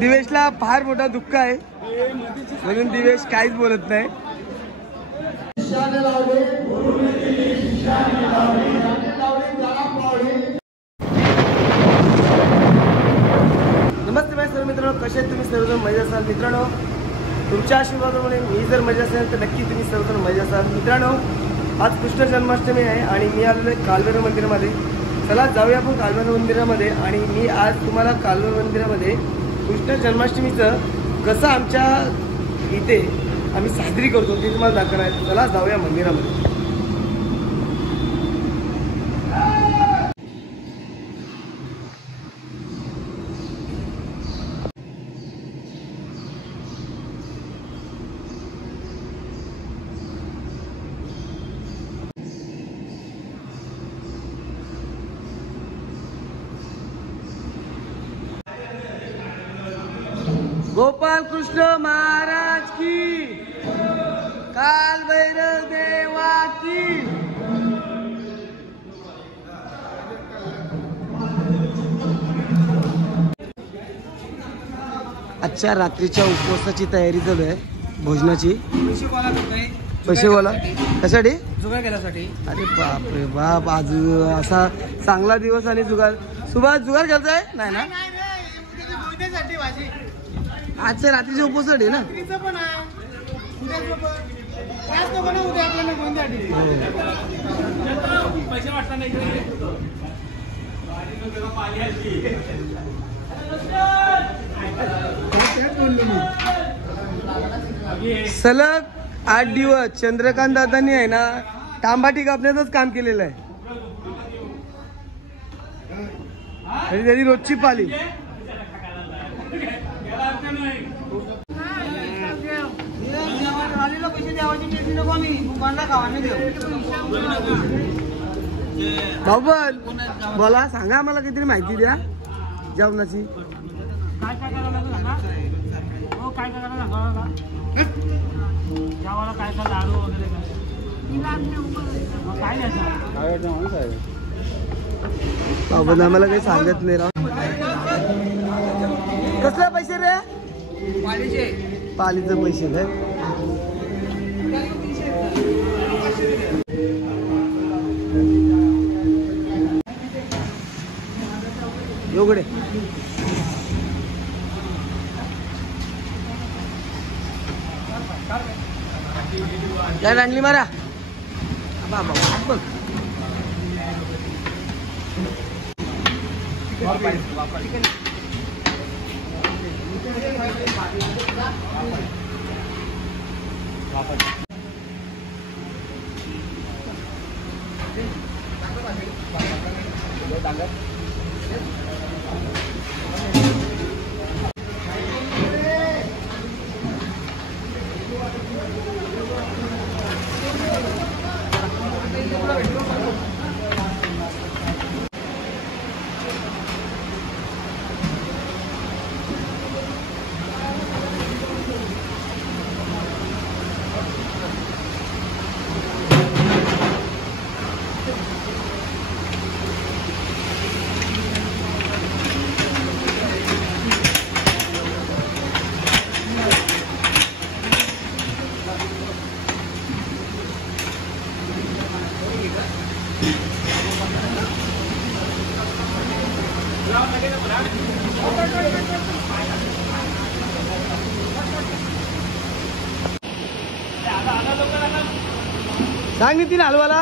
दिवेशला फार मोठा दुःख आहे म्हणून दिवेश काहीच बोलत नाही. नमस्ते भाई सर्व मित्रांनो, कसे आहेत तुम्ही सर्वजण? मजा असाल मित्रांनो. तुमच्या आशीर्वादामुळे मी जर मजा असेल तर नक्की तुम्ही सर्वजण मजा असाल. मित्रांनो, आज कृष्ण जन्माष्टमी आहे आणि मी आलेलो आहे कालभैरव मंदिरामध्ये. चला जाऊया आपण कालभैरव मंदिरामध्ये. आणि मी आज तुम्हाला कालभैरव मंदिरामध्ये कृष्ण जन्माष्टमीचं कसं आमच्या इथे आम्ही साजरी करतो ते तुम्हाला दाखवणार आहे. चला जाऊया मंदिरामध्ये. गोपाल कृष्ण महाराज की, काल भैरव देवा की. आजच्या रात्रीच्या उपवासाची तयारी चालू आहे, भोजनाची. पैसे बोला कशासाठी? जुगार केल्यासाठी. अरे बाप रे बाप, आज असा चांगला दिवस आणि जुगार. सुभाष जुगार खेळताय? नाही ना, आजच्या रात्रीच्या उपवासासाठी ना. सलग 8 दिवस चंद्रकांत दादांनी आहे ना तांबाटी कापण्याचंच काम केलेलं आहे. त्याची रोजची पाली. बाबल बोला, सांगा आम्हाला काहीतरी माहिती द्या जेवणाची. काय काय करायला लागलं? हो, काय करायला लागलं? जेवायला काय काय लाडू वगैरे काय द्यायचं? बाबा आम्हाला काही सांगत नाही राव. कसले पैसे रे? पालीचे पैसे काय? योगडे काय आणली मारा बाबा बघ. सांग नितीन हलवाला.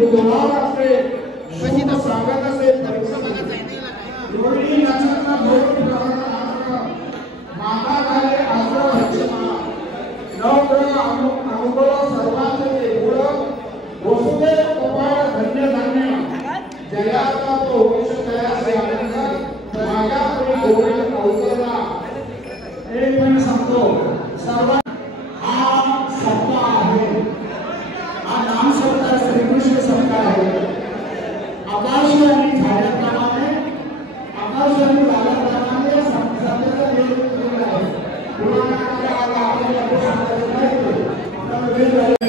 बुधवार असेल शुभ स्वागत असेल रोहिणी नक्षत्र माताकाले आश्रम हरिमा नवग्रह अनुग्रह सर्वांचे गुण वसुदेव कपाळ धन्य धान्य जयाचा तो वंश तयार आनंद माझ्या गोविंद अवतरला एक पण सांगतो सर्व हा सप्ताह आहे हा नाम सप्ताह श्रीकृष्ण सप्ताह आहे आकाशवाणी झाल्याप्रमाणे आकाशवाणी झाल्याप्रमाणे सप्ताहाचा निर्णय आहे पुराणामध्ये आता आपल्याला सांगायचं नाही आपण वेळ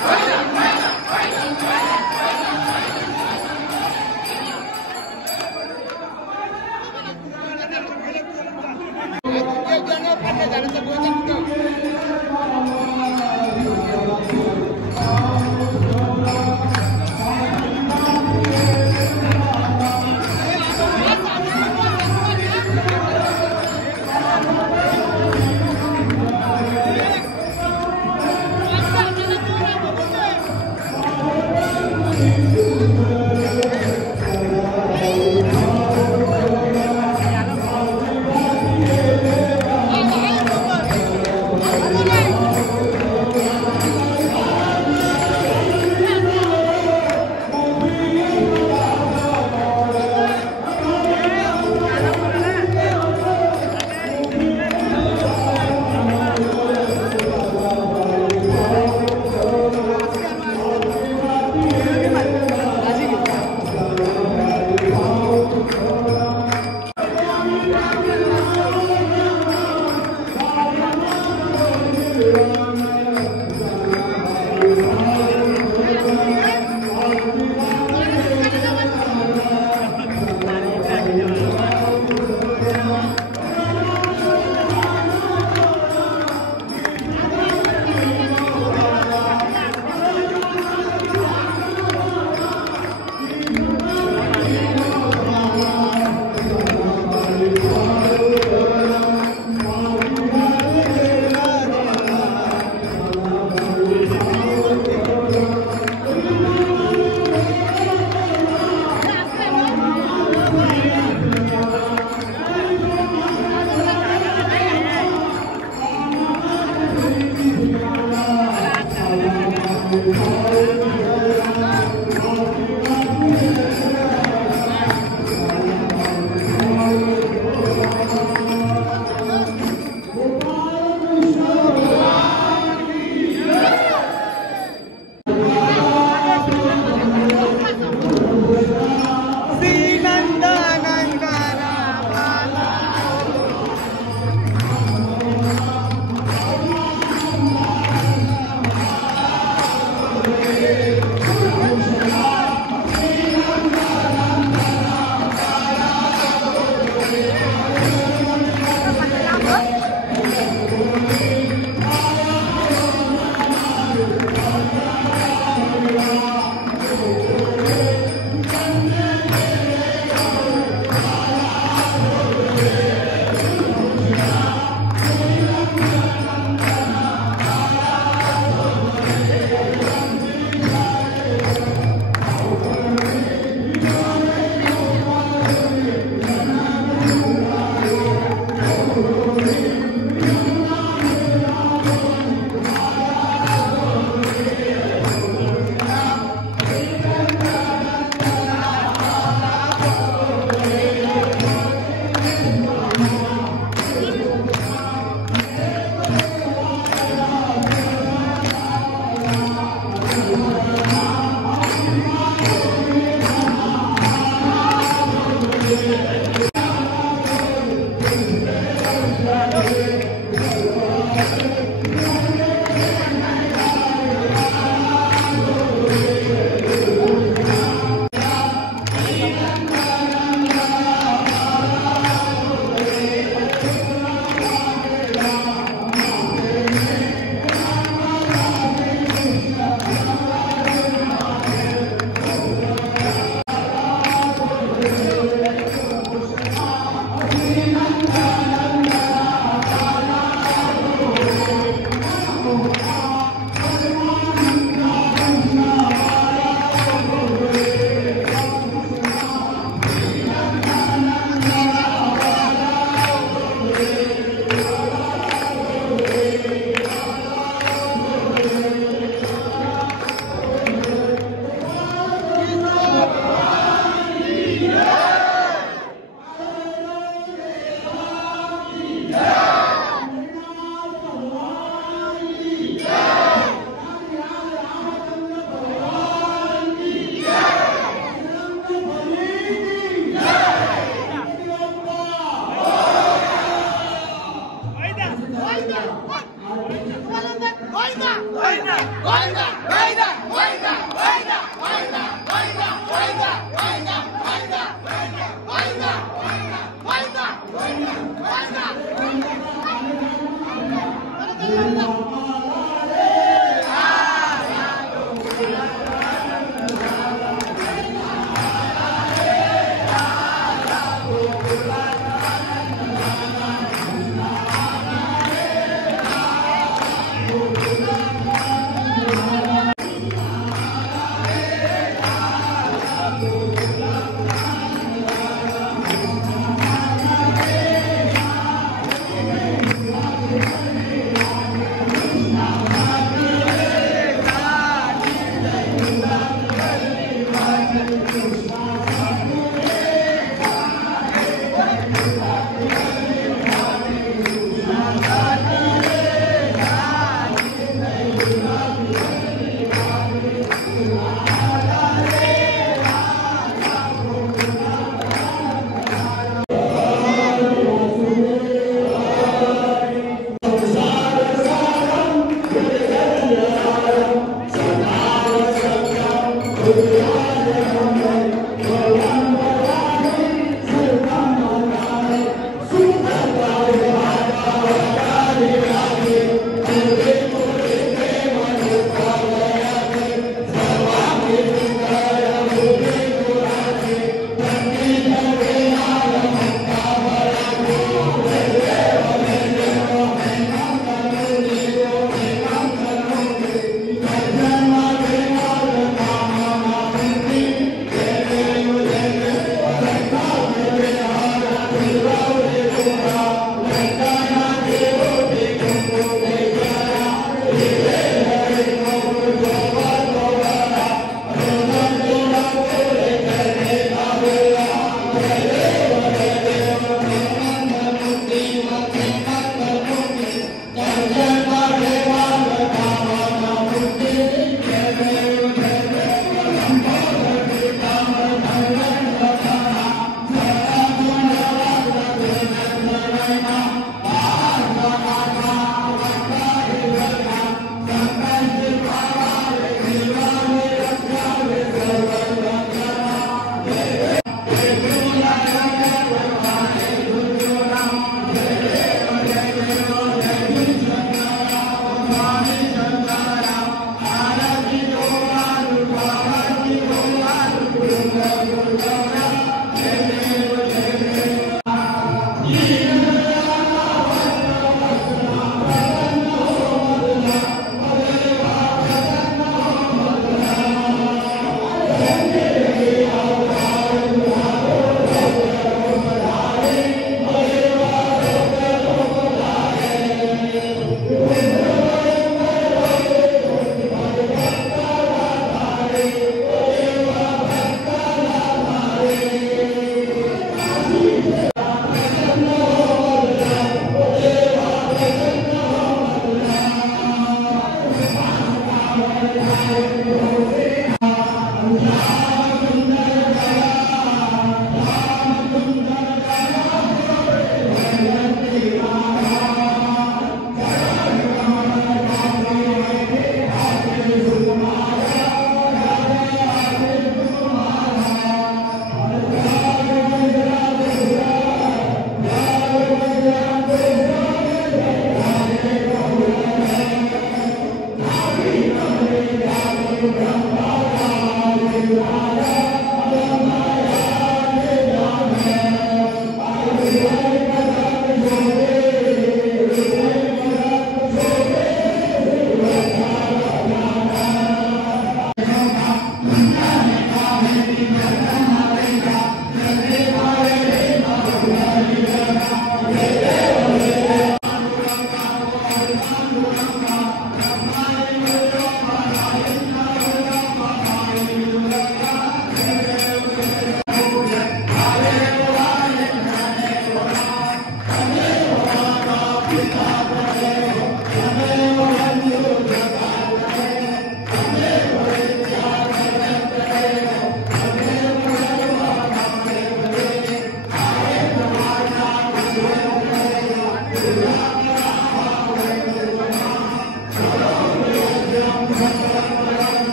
Right.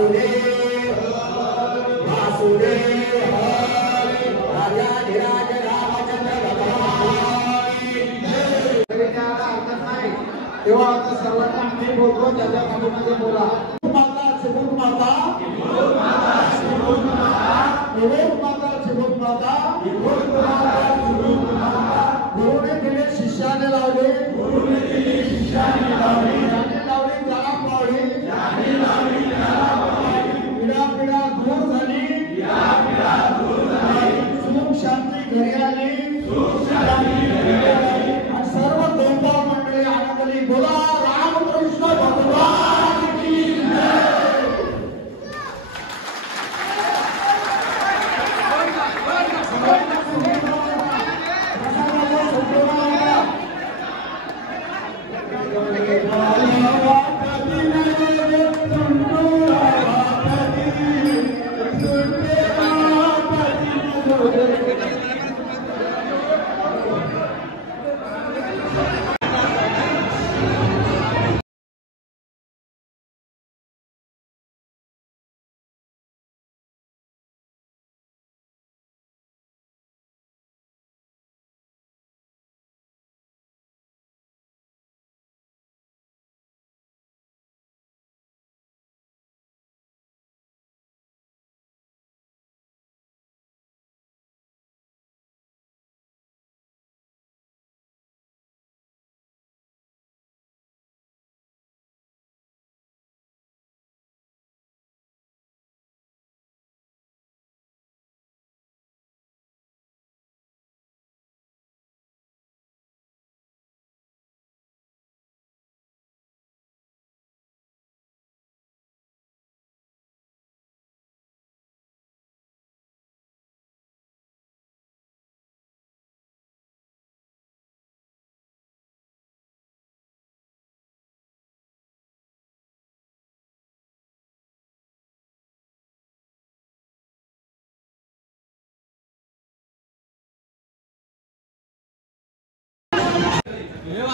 वासुदेव वासुदेव राजाधिराज रामचंद्र भगवान तेव्हा आता सर्वांना मी बोलतो त्याच्या पाठीमध्ये बोला माता चिबूक माता गुरुने दिले शिष्याने लावले त्याला पावले पिढा पिढा दूर झाली सुख शांती घरी आली आणि सर्व देवता मंडळी आनंदली बोला रामकृष्ण भगवान की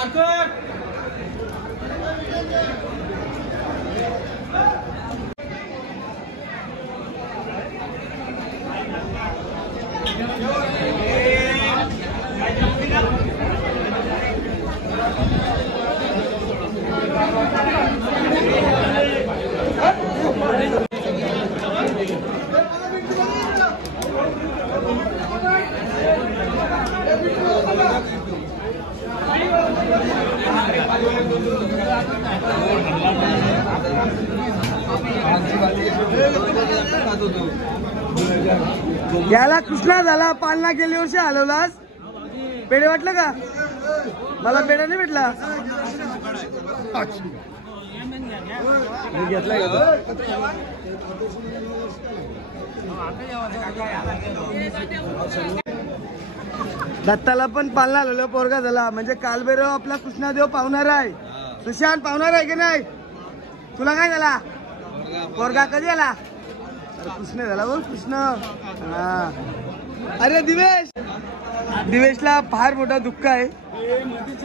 जय. याला कृष्णा झाला पालना गेली वर्षी हलवलास पेढे वाटलं का मला पेढा नाही भेटला घेतला दत्ताला पण पालना हलवलं पोरगा झाला म्हणजे कालभैरव आपला कृष्णादेव पावणार आहे सुशांत पावणार आहे की नाही तुला काय झाला पोरगा कधी आला कृष्ण झाला बोल कृष्ण हा अरे दिवेशला फार मोठा दुःख आहे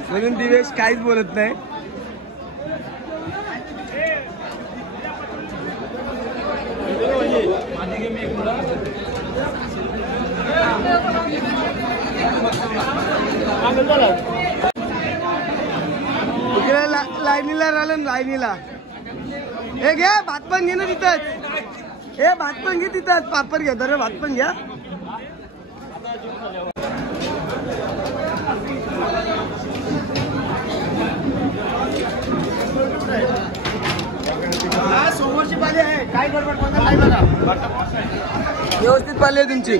म्हणून दिवेश काहीच बोलत नाही इकडे लाईनीला राहिलं लाईनीला हे घ्या भात पण घे ना तिथंच हे भात पण घे तिथंच पापड घ्या तर भात पण घ्या समोरची पाली आहे काय गडबड काय बघा व्यवस्थित पाली आहे तुमची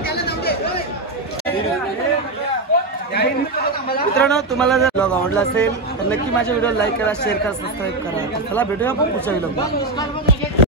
मित्रांनो तुम्हाला जर ब्लॉग आवडला असेल तर नक्की माझ्या व्हिडिओ लाईक करा शेअर करा सबस्क्राईब करा चला भेटूया आपण पुढच्या व्हिडिओ